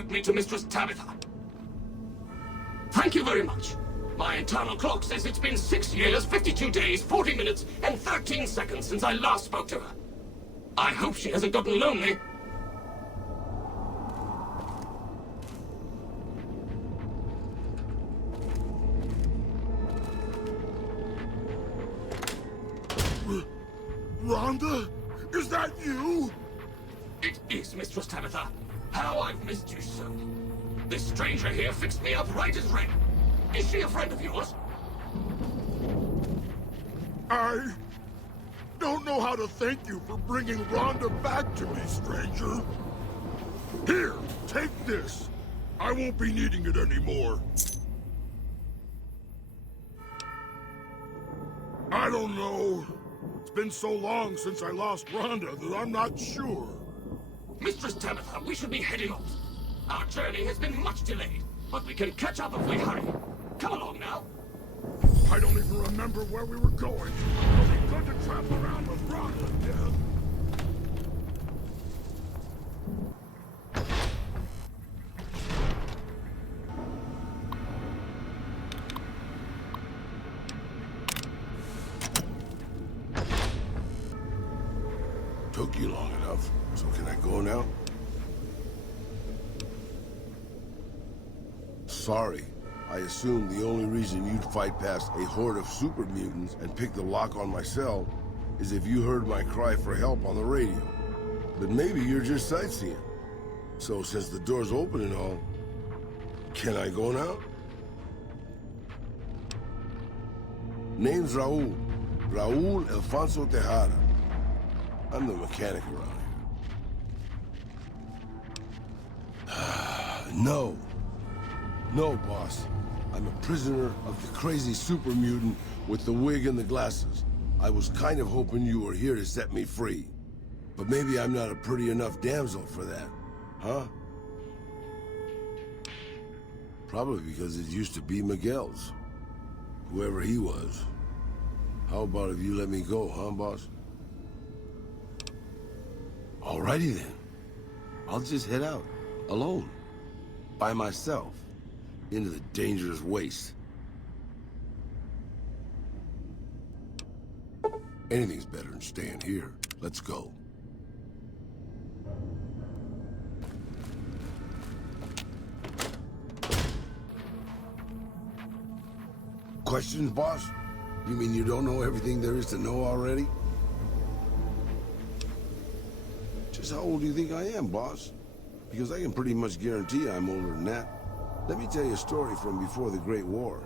direct me to Mistress Tabitha. Thank you very much. My internal clock says it's been 6 years, 52 days, 40 minutes, and 13 seconds since I last spoke to her. I hope she hasn't gotten lonely. Rhonda? Is that you? It is, Mistress Tabitha. How I've missed you so. This stranger here fixed me up right as rain. Is she a friend of yours? I don't know how to thank you for bringing Rhonda back to me, stranger. Here, take this. I won't be needing it anymore. I don't know. It's been so long since I lost Rhonda that I'm not sure. Mistress Tabitha, we should be heading off. Our journey has been much delayed, but we can catch up if we hurry. Come along now. I don't even remember where we were going. It'll be good to travel around with Rhonda again. Took you long enough, so can I go now? Sorry. I assumed the only reason you'd fight past a horde of super mutants and pick the lock on my cell is if you heard my cry for help on the radio. But maybe you're just sightseeing. So since the door's open and all, can I go now? Name's Raul. Raul Alfonso Tejada. I'm the mechanic around here. No. No, boss. I'm a prisoner of the crazy super mutant with the wig and the glasses. I was kind of hoping you were here to set me free. But maybe I'm not a pretty enough damsel for that. Huh? Probably because it used to be Miguel's. Whoever he was. How about if you let me go, huh, boss? Alrighty then. I'll just head out. Alone. By myself. Into the dangerous waste. Anything's better than staying here. Let's go. Questions, boss? You mean you don't know everything there is to know already? Just how old do you think I am, boss? Because I can pretty much guarantee I'm older than that. Let me tell you a story from before the Great War.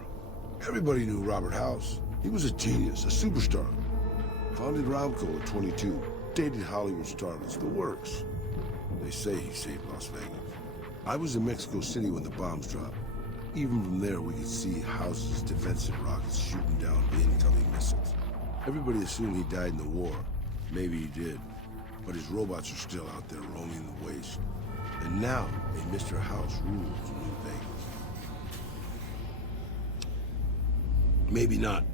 Everybody knew Robert House. He was a genius, a superstar. Founded Ramco at 22. Dated Hollywood starlets, the works. They say he saved Las Vegas. I was in Mexico City when the bombs dropped. Even from there, we could see House's defensive rockets shooting down incoming missiles. Everybody assumed he died in the war. Maybe he did. But his robots are still out there roaming the waste. And now, a Mr. House rules New Vegas. Maybe not.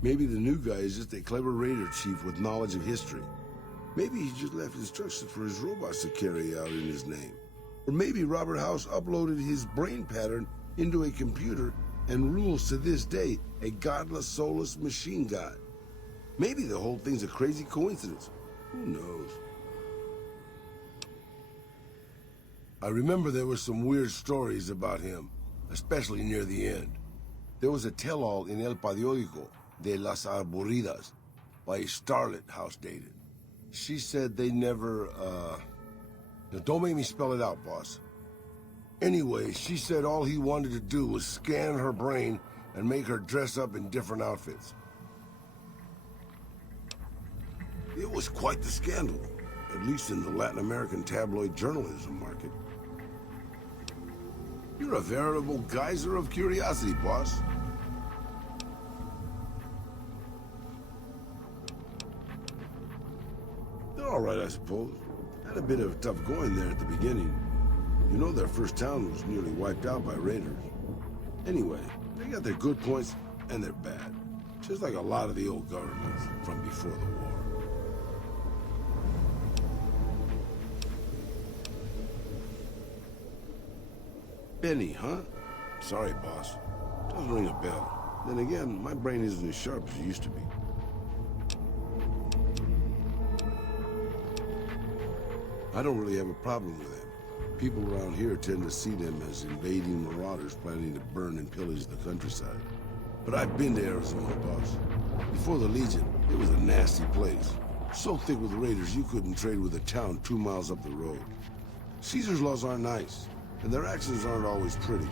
Maybe the new guy is just a clever raider chief with knowledge of history. Maybe he just left instructions for his robots to carry out in his name. Or maybe Robert House uploaded his brain pattern into a computer and rules to this day a godless, soulless machine god. Maybe the whole thing's a crazy coincidence. Who knows? I remember there were some weird stories about him, especially near the end. There was a tell-all in El Periódico de las Arboridas by a starlet House dated. She said they never, Now don't make me spell it out, boss. Anyway, she said all he wanted to do was scan her brain and make her dress up in different outfits. It was quite the scandal, at least in the Latin American tabloid journalism market. You're a veritable geyser of curiosity, boss. They're all right, I suppose. Had a bit of tough going there at the beginning. You know their first town was nearly wiped out by raiders. Anyway, they got their good points and their bad. Just like a lot of the old governments from before the war. Benny, huh? Sorry, boss. Doesn't ring a bell. Then again, my brain isn't as sharp as it used to be. I don't really have a problem with them. People around here tend to see them as invading marauders planning to burn and pillage the countryside. But I've been to Arizona, boss. Before the Legion, it was a nasty place. So thick with raiders you couldn't trade with a town 2 miles up the road. Caesar's laws aren't nice, and their actions aren't always pretty.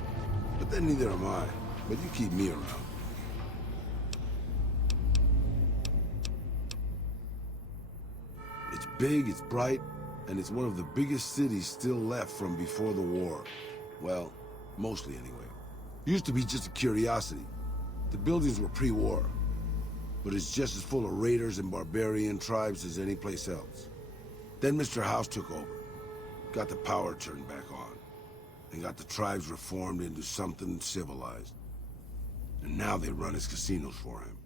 But then neither am I. But you keep me around. It's big, it's bright, and it's one of the biggest cities still left from before the war. Well, mostly anyway. Used to be just a curiosity. The buildings were pre-war, but it's just as full of raiders and barbarian tribes as any place else. Then Mr. House took over, got the power turned back on, and got the tribes reformed into something civilized. And now they run his casinos for him.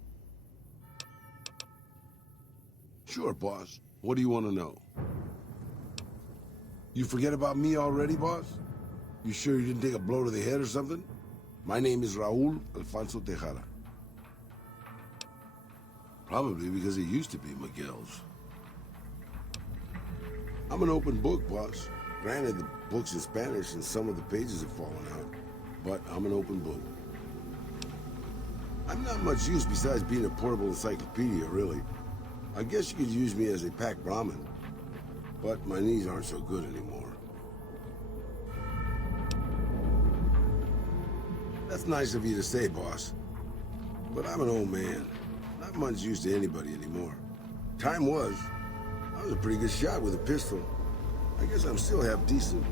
Sure, boss. What do you want to know? You forget about me already, boss? You sure you didn't take a blow to the head or something? My name is Raul Alfonso Tejada. Probably because it used to be Miguel's. I'm an open book, boss. Granted, the book's in Spanish and some of the pages have fallen out, but I'm an open book. I'm not much use besides being a portable encyclopedia, really. I guess you could use me as a pack Brahmin, but my knees aren't so good anymore. That's nice of you to say, boss. But I'm an old man. Not much use to anybody anymore. Time was. I was a pretty good shot with a pistol. I guess I'm still half decent.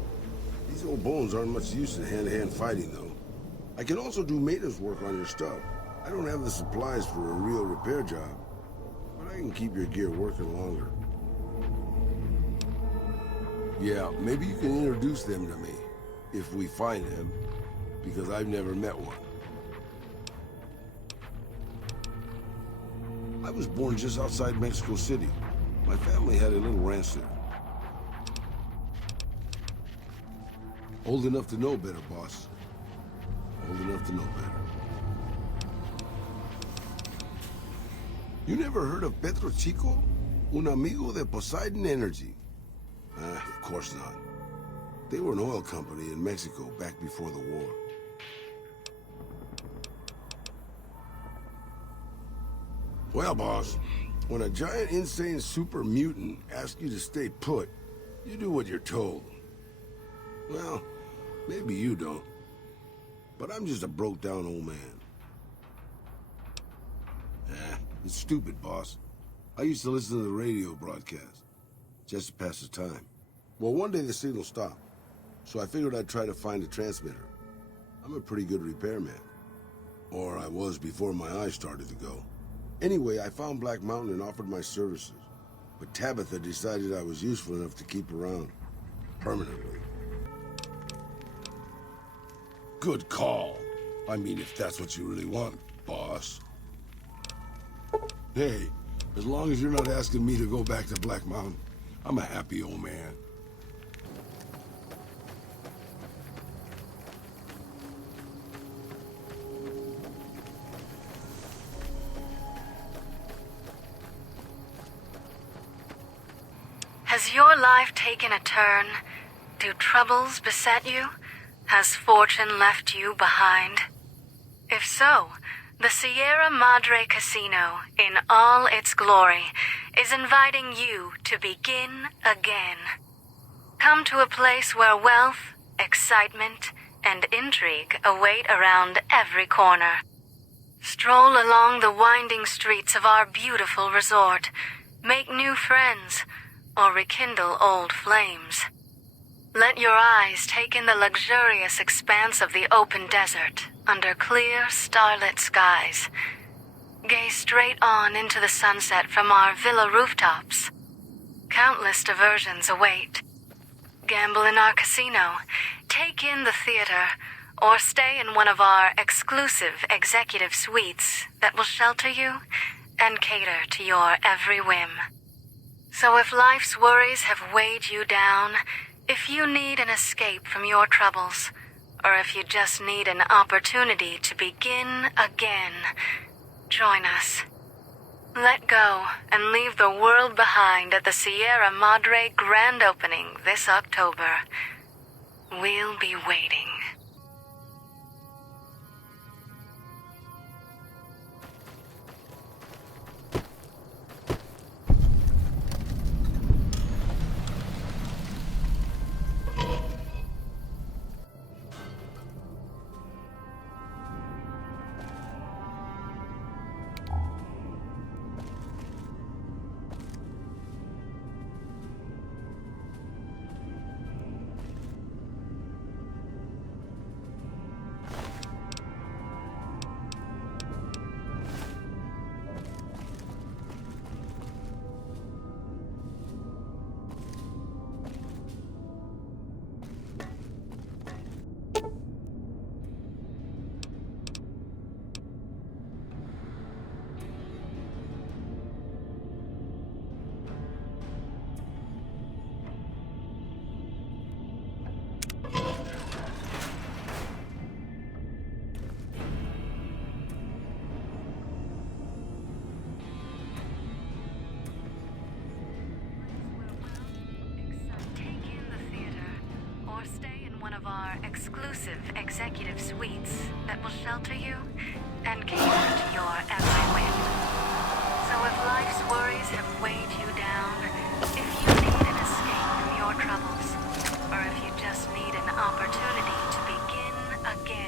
These old bones aren't much use in hand-to-hand fighting, though. I can also do maintenance work on your stuff. I don't have the supplies for a real repair job, but I can keep your gear working longer. Yeah, maybe you can introduce them to me, if we find them, because I've never met one. I was born just outside Mexico City. My family had a little ranch there. Old enough to know better, boss. Old enough to know better. You never heard of Petro Chico? Un amigo de Poseidon Energy? Of course not. They were an oil company in Mexico back before the war. Well, boss, when a giant, insane super mutant asks you to stay put, you do what you're told. Well, maybe you don't. But I'm just a broke-down old man. It's stupid, boss. I used to listen to the radio broadcast, just to pass the time. Well, one day the signal stopped, so I figured I'd try to find a transmitter. I'm a pretty good repairman. Or I was before my eyes started to go. Anyway, I found Black Mountain and offered my services. But Tabitha decided I was useful enough to keep around. Permanently. Good call. I mean, if that's what you really want, boss. Hey, as long as you're not asking me to go back to Black Mountain, I'm a happy old man. Has your life taken a turn? Do troubles beset you? Has fortune left you behind? If so, the Sierra Madre Casino, in all its glory, is inviting you to begin again. Come to a place where wealth, excitement, and intrigue await around every corner. Stroll along the winding streets of our beautiful resort, make new friends, or rekindle old flames. Let your eyes take in the luxurious expanse of the open desert under clear, starlit skies. Gaze straight on into the sunset from our villa rooftops. Countless diversions await. Gamble in our casino, take in the theater, or stay in one of our exclusive executive suites that will shelter you and cater to your every whim. So if life's worries have weighed you down, if you need an escape from your troubles, or if you just need an opportunity to begin again, join us. Let go and leave the world behind at the Sierra Madre grand opening this October. We'll be waiting. One of our exclusive executive suites that will shelter you and cater to your every